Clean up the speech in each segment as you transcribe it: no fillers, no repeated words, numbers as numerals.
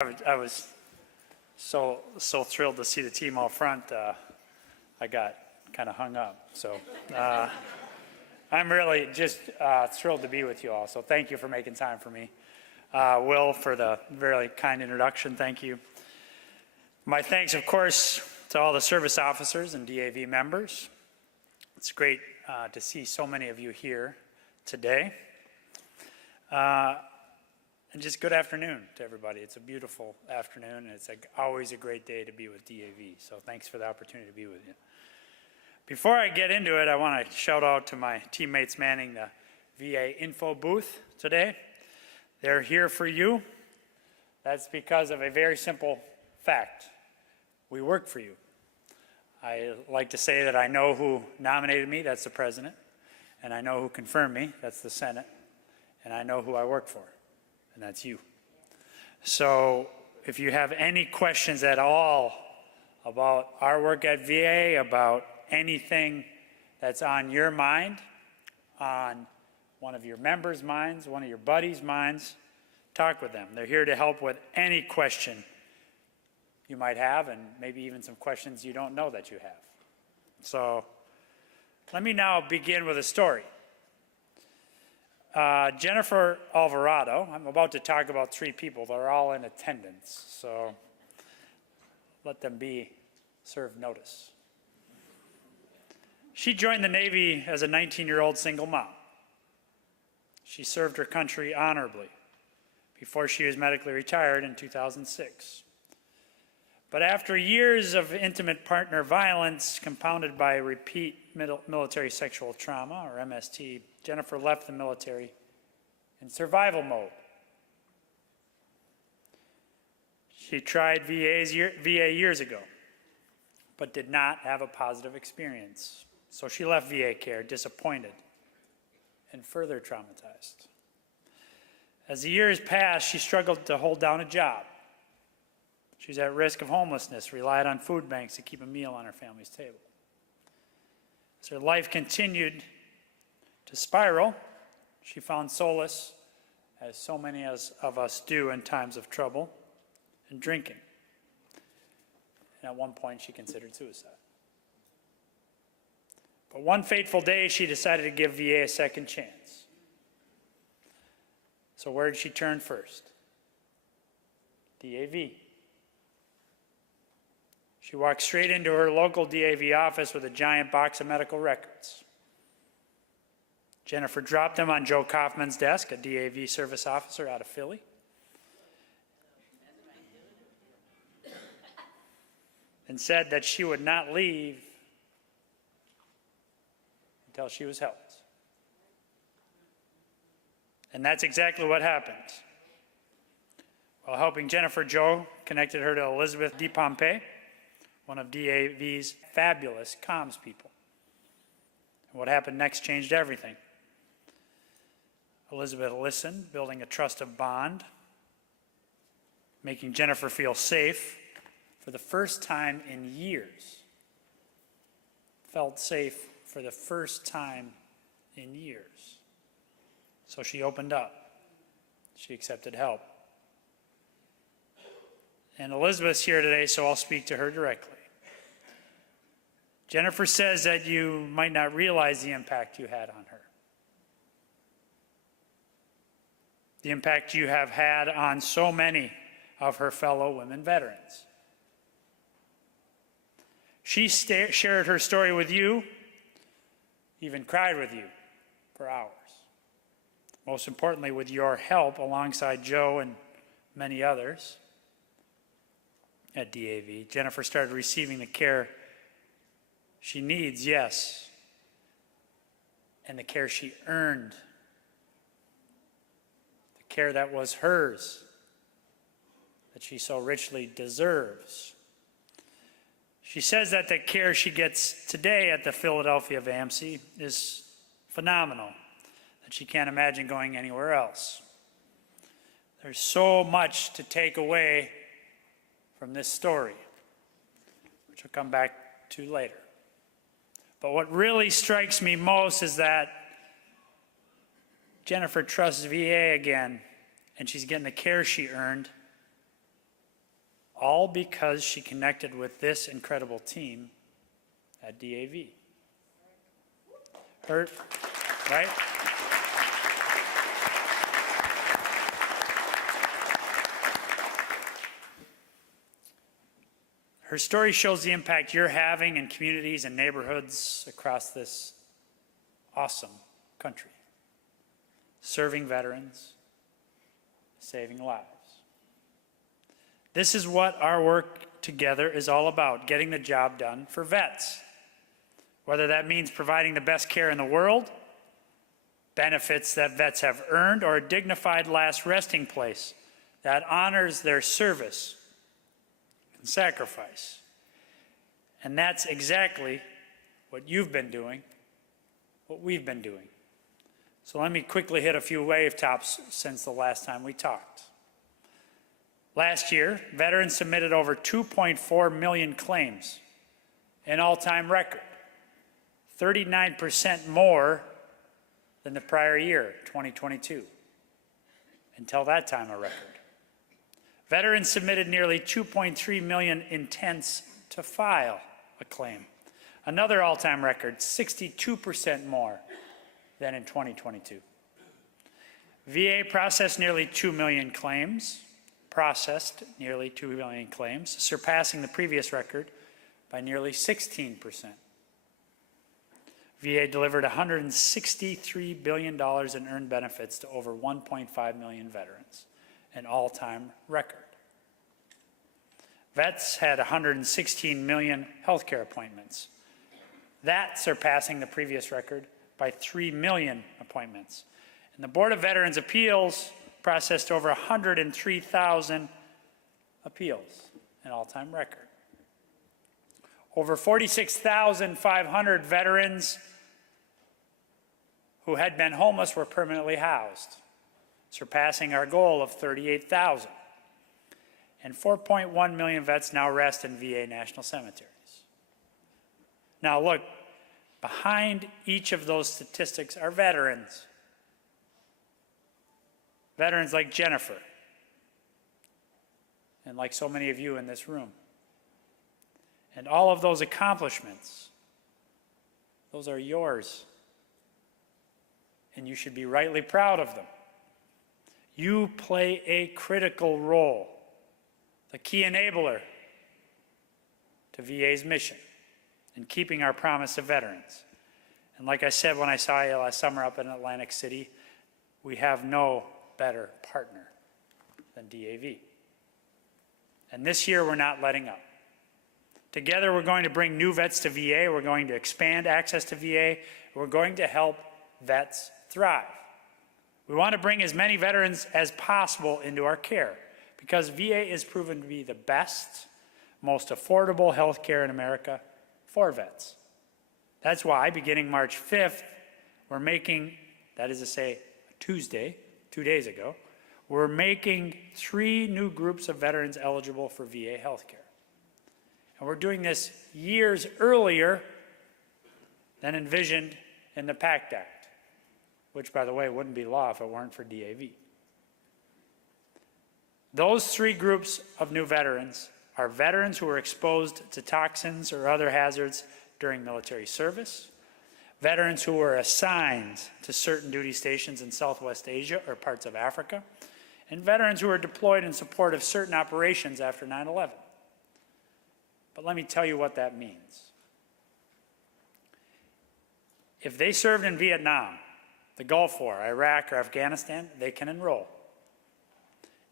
I was so thrilled to see the team out front. I got kind of hung up. So I'm really just thrilled to be with you all. So thank you for making time for me. Will, for the very kind introduction. Thank you. My thanks, of course, to all the service officers and DAV members. It's great to see so many of you here today. And just good afternoon to everybody. It's a beautiful afternoon, and it's always a great day to be with DAV. So thanks for the opportunity to be with you. Before I get into it, I want to shout out to my teammates manning the VA info booth today. They're here for you. That's because of a very simple fact. We work for you. I like to say that I know who nominated me, that's the president, and I know who confirmed me, that's the Senate, and I know who I work for, and that's you. So if you have any questions at all about our work at VA, about anything that's on your mind, on one of your members' minds, one of your buddies' minds, talk with them. They're here to help with any question you might have, and maybe even some questions you don't know that you have. So let me now begin with a story. Jennifer Alvarado, I'm about to talk about 3 people. They're all in attendance, so let them be served notice. She joined the Navy as a 19-year-old single mom. She served her country honorably before she was medically retired in 2006. But after years of intimate partner violence compounded by repeat military sexual trauma, or MST, Jennifer left the military in survival mode. She tried VA years ago, but did not have a positive experience. So she left VA care disappointed and further traumatized. As the years passed, she struggled to hold down a job. She was at risk of homelessness, relied on food banks to keep a meal on her family's table. As her life continued to spiral, she found solace, as so many of us do in times of trouble, in drinking. And at one point, she considered suicide. But one fateful day, she decided to give VA a second chance. So where did she turn first? DAV. She walked straight into her local DAV office with a giant box of medical records. Jennifer dropped them on Joe Kaufman's desk, a DAV service officer out of Philly. And said that she would not leave until she was helped. And that's exactly what happened. While helping Jennifer, Joe connected her to Elizabeth DePompe, one of DAV's fabulous comms people. And what happened next changed everything. Elizabeth listened, building a trust of bond, making Jennifer feel safe for the first time in years. Felt safe for the first time in years. So she opened up. She accepted help. And Elizabeth's here today, so I'll speak to her directly. Jennifer says that you might not realize the impact you had on her. The impact you have had on so many of her fellow women veterans. She shared her story with you, even cried with you for hours. Most importantly, with your help alongside Joe and many others at DAV, Jennifer started receiving the care she needs, yes, and the care she earned, the care that was hers, that she so richly deserves. She says that the care she gets today at the Philadelphia VAMC is phenomenal, that she can't imagine going anywhere else. There's so much to take away from this story, which I'll come back to later. But what really strikes me most is that Jennifer trusts VA again, and she's getting the care she earned all because she connected with this incredible team at DAV. Right? Her story shows the impact you're having in communities and neighborhoods across this awesome country, serving veterans, saving lives. This is what our work together is all about, getting the job done for vets. Whether that means providing the best care in the world, benefits that vets have earned, or a dignified last resting place that honors their service and sacrifice. And that's exactly what you've been doing, what we've been doing. So let me quickly hit a few wave tops since the last time we talked. Last year, veterans submitted over 2.4 million claims, an all-time record, 39% more than the prior year, 2022. Until that time, a record. Veterans submitted nearly 2.3 million intents to file a claim. Another all-time record, 62% more than in 2022. VA processed nearly 2 million claims, surpassing the previous record by nearly 16%. VA delivered $163 billion in earned benefits to over 1.5 million veterans, an all-time record. Vets had 116 million healthcare appointments, that surpassing the previous record by 3 million appointments. And the Board of Veterans Appeals processed over 103,000 appeals, an all-time record. Over 46,500 veterans who had been homeless were permanently housed, surpassing our goal of 38,000. And 4.1 million vets now rest in VA national cemeteries. Now look, behind each of those statistics are veterans. Veterans like Jennifer, and like so many of you in this room. And all of those accomplishments, those are yours. And you should be rightly proud of them. You play a critical role, the key enabler to VA's mission in keeping our promise to veterans. And like I said when I saw you last summer up in Atlantic City, we have no better partner than DAV. And this year we're not letting up. Together we're going to bring new vets to VA, we're going to expand access to VA, we're going to help vets thrive. We want to bring as many veterans as possible into our care because VA is proven to be the best, most affordable health care in America for vets. That's why beginning March 5th, we're making, that is to say Tuesday, 2 days ago, we're making 3 new groups of veterans eligible for VA health care. And we're doing this years earlier than envisioned in the PACT Act, which, by the way, wouldn't be law if it weren't for DAV. Those 3 groups of new veterans are veterans who were exposed to toxins or other hazards during military service, veterans who were assigned to certain duty stations in Southwest Asia or parts of Africa, and veterans who were deployed in support of certain operations after 9/11. But let me tell you what that means. If they served in Vietnam, the Gulf War, Iraq, or Afghanistan, they can enroll.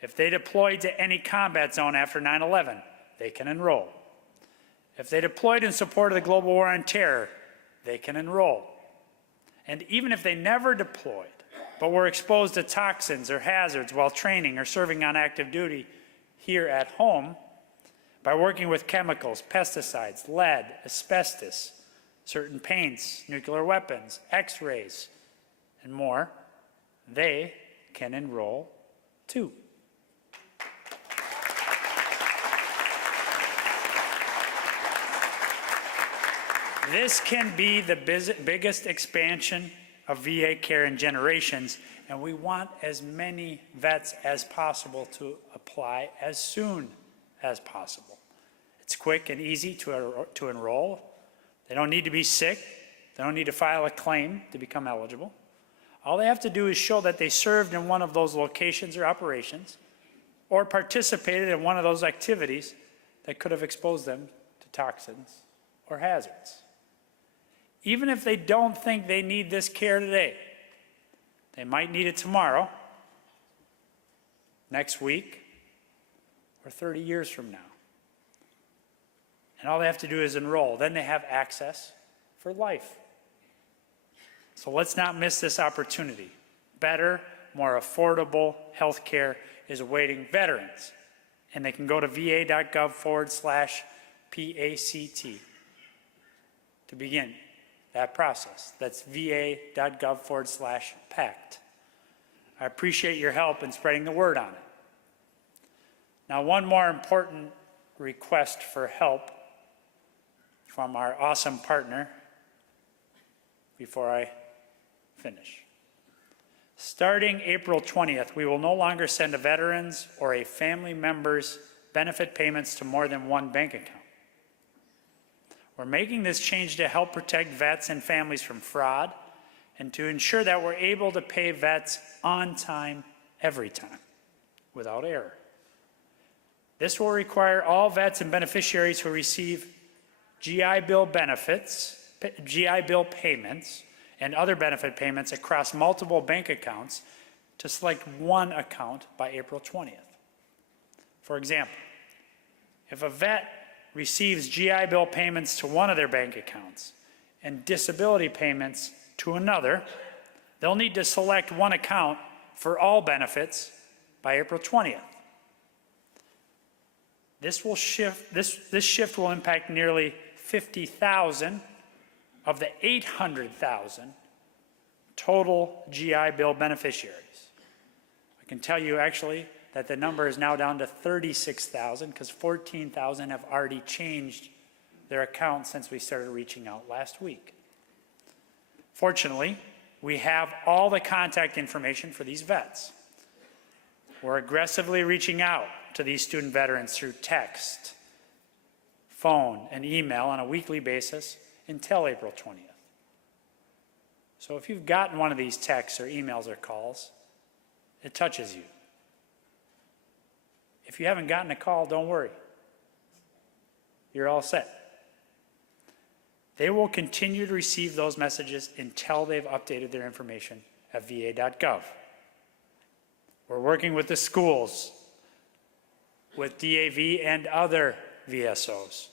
If they deployed to any combat zone after 9/11, they can enroll. If they deployed in support of the global war on terror, they can enroll. And even if they never deployed, but were exposed to toxins or hazards while training or serving on active duty here at home, by working with chemicals, pesticides, lead, asbestos, certain paints, nuclear weapons, X-rays, and more, they can enroll too. This can be the biggest expansion of VA care in generations, and we want as many vets as possible to apply as soon as possible. It's quick and easy to enroll. They don't need to be sick. They don't need to file a claim to become eligible. All they have to do is show that they served in one of those locations or operations or participated in one of those activities that could have exposed them to toxins or hazards. Even if they don't think they need this care today, they might need it tomorrow, next week, or 30 years from now. And all they have to do is enroll. Then they have access for life. So let's not miss this opportunity. Better, more affordable health care is awaiting veterans. And they can go to va.gov/PACT to begin that process. That's va.gov/PACT. I appreciate your help in spreading the word on it. Now, one more important request for help from our awesome partner before I finish. Starting April 20th, we will no longer send a veteran's or a family member's benefit payments to more than one bank account. We're making this change to help protect vets and families from fraud and to ensure that we're able to pay vets on time, every time, without error. This will require all vets and beneficiaries who receive GI Bill benefits, GI Bill payments, and other benefit payments across multiple bank accounts to select one account by April 20th. For example, if a vet receives GI Bill payments to one of their bank accounts and disability payments to another, they'll need to select one account for all benefits by April 20th. This shift will impact nearly 50,000 of the 800,000 total GI Bill beneficiaries. I can tell you actually that the number is now down to 36,000 because 14,000 have already changed their account since we started reaching out last week. Fortunately, we have all the contact information for these vets. We're aggressively reaching out to these student veterans through text, phone, and email on a weekly basis until April 20th. So if you've gotten one of these texts or emails or calls, it touches you. If you haven't gotten a call, don't worry. You're all set. They will continue to receive those messages until they've updated their information at va.gov. We're working with the schools, with DAV and other VSOs,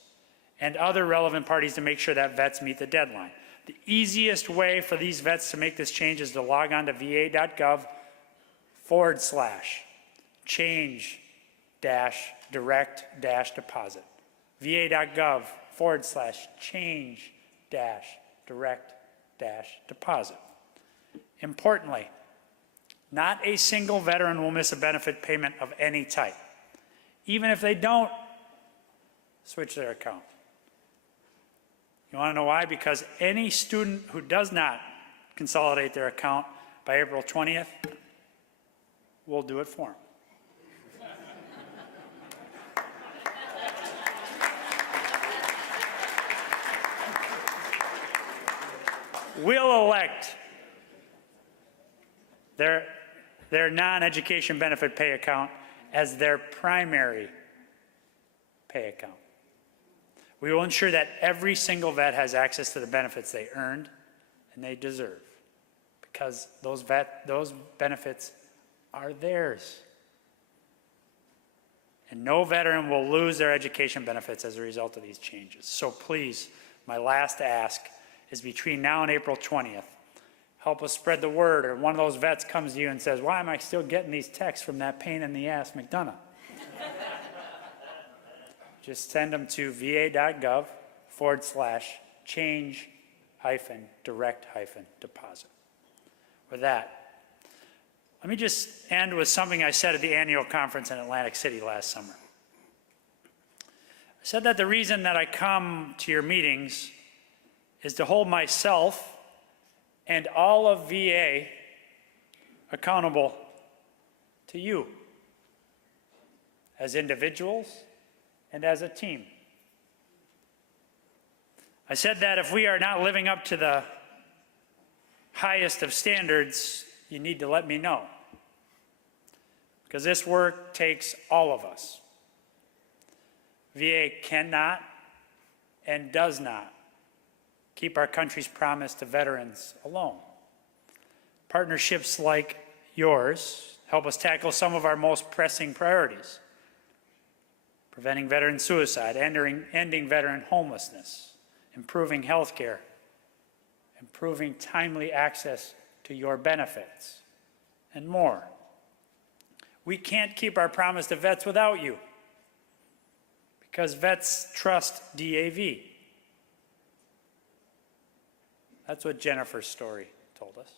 and other relevant parties to make sure that vets meet the deadline. The easiest way for these vets to make this change is to log on to va.gov/change-direct-deposit. va.gov/change-direct-deposit. Importantly, not a single veteran will miss a benefit payment of any type, even if they don't switch their account. You want to know why? Because any student who does not consolidate their account by April 20th, we'll do it for them. We'll elect their non-education benefit pay account as their primary pay account. We will ensure that every single vet has access to the benefits they earned and they deserve, because those benefits are theirs. And no veteran will lose their education benefits as a result of these changes. So please, my last ask is between now and April 20th, help us spread the word, or one of those vets comes to you and says, why am I still getting these texts from that pain in the ass McDonough? Just send them to va.gov/change-direct-deposit. With that, let me just end with something I said at the annual conference in Atlantic City last summer. I said that the reason that I come to your meetings is to hold myself and all of VA accountable to you as individuals and as a team. I said that if we are not living up to the highest of standards, you need to let me know. Because this work takes all of us. VA cannot and does not keep our country's promise to veterans alone. Partnerships like yours help us tackle some of our most pressing priorities: preventing veteran suicide, ending veteran homelessness, improving health care, improving timely access to your benefits, and more. We can't keep our promise to vets without you, because vets trust DAV. That's what Jennifer's story told us.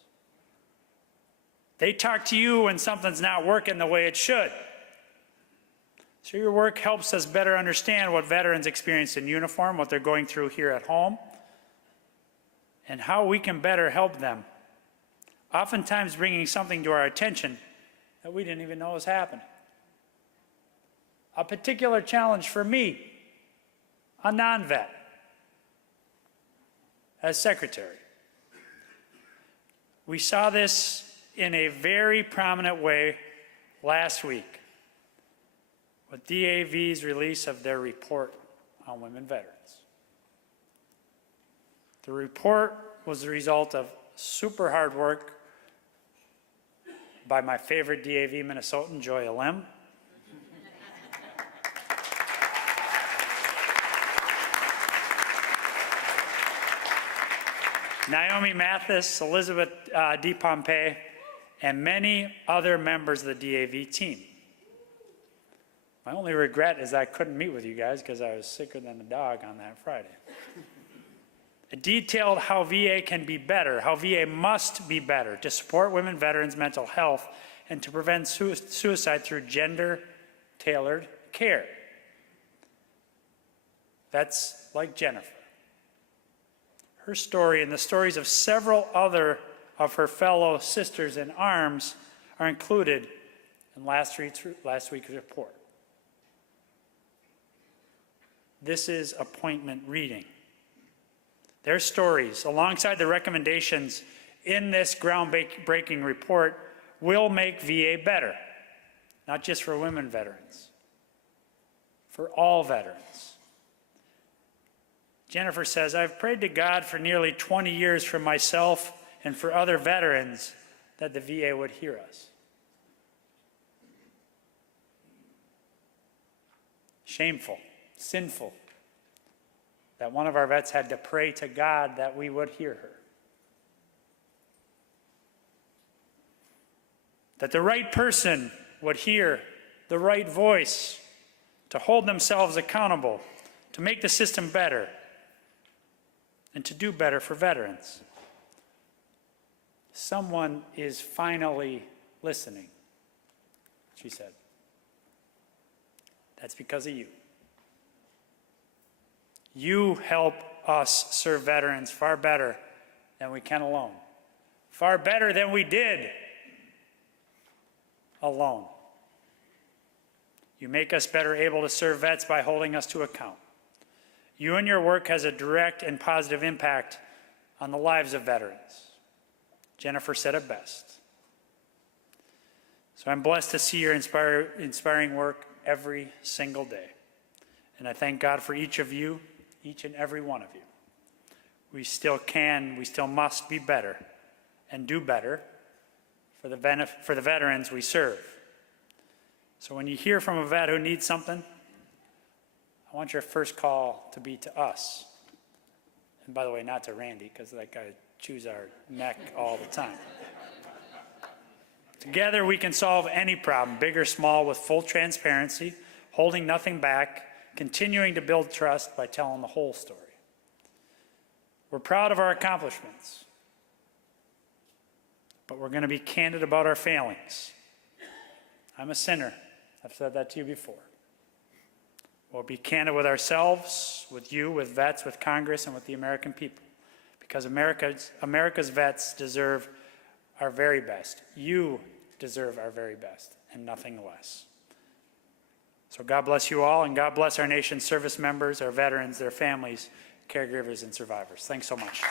They talk to you when something's not working the way it should. So your work helps us better understand what veterans experience in uniform, what they're going through here at home, and how we can better help them, oftentimes bringing something to our attention that we didn't even know was happening. A particular challenge for me, a non-vet, as secretary. We saw this in a very prominent way last week with DAV's release of their report on women veterans. The report was the result of super hard work by my favorite DAV Minnesotan, Joy Lim. Naomi Mathis, Elizabeth DePompey, and many other members of the DAV team. My only regret is I couldn't meet with you guys because I was sicker than a dog on that Friday. It detailed how VA can be better, how VA must be better to support women veterans' mental health and to prevent suicide through gender-tailored care. Vets like Jennifer. Her story and the stories of several other of her fellow sisters in arms are included in last week's report. This is appointment reading. Their stories, alongside the recommendations in this groundbreaking report, will make VA better, not just for women veterans, for all veterans. Jennifer says, I've prayed to God for nearly 20 years for myself and for other veterans that the VA would hear us. Shameful, sinful, that one of our vets had to pray to God that we would hear her. That the right person would hear the right voice to hold themselves accountable, to make the system better, and to do better for veterans. Someone is finally listening, she said. That's because of you. You help us serve veterans far better than we can alone. Far better than we did alone. You make us better able to serve vets by holding us to account. You and your work has a direct and positive impact on the lives of veterans. Jennifer said it best. So I'm blessed to see your inspiring work every single day. And I thank God for each of you, each and every one of you. We still can, we still must be better and do better for the veterans we serve. So when you hear from a vet who needs something, I want your first call to be to us. And by the way, not to Randy, because that guy chews our neck all the time. Together we can solve any problem, big or small, with full transparency, holding nothing back, continuing to build trust by telling the whole story. We're proud of our accomplishments, but we're going to be candid about our failings. I'm a sinner. I've said that to you before. We'll be candid with ourselves, with you, with vets, with Congress, and with the American people, because America's vets deserve our very best. You deserve our very best, and nothing less. So God bless you all, and God bless our nation's service members, our veterans, their families, caregivers, and survivors. Thanks so much.